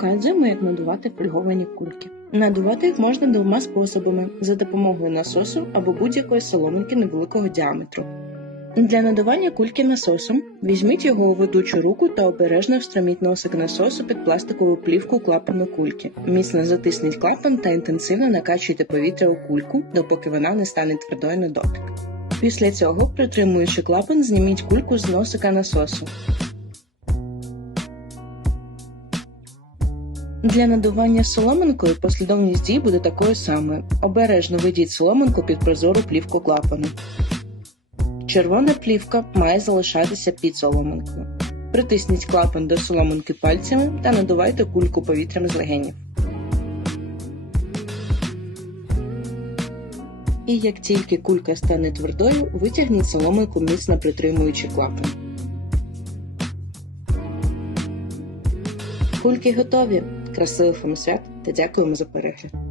Показуємо, як надувати фольговані кульки. Надувати їх можна двома способами за допомогою насосу або будь-якої соломинки невеликого діаметру. Для надування кульки насосом візьміть його у ведучу руку та обережно встроміть носик насосу під пластикову плівку клапану кульки. Міцно затисніть клапан та інтенсивно накачуйте повітря у кульку, допоки вона не стане твердою на дотик. Після цього, притримуючи клапан, зніміть кульку з носика насосу. Для надування соломинкою послідовність дій буде такою самою. Обережно ведіть соломинку під прозору плівку клапану. Червона плівка має залишатися під соломинкою. Притисніть клапан до соломинки пальцями та надувайте кульку повітрям з легенів. І як тільки кулька стане твердою, витягніть соломинку міцно притримуючи клапан. Кульки готові. Красивих вам свят та дякуємо за перегляд.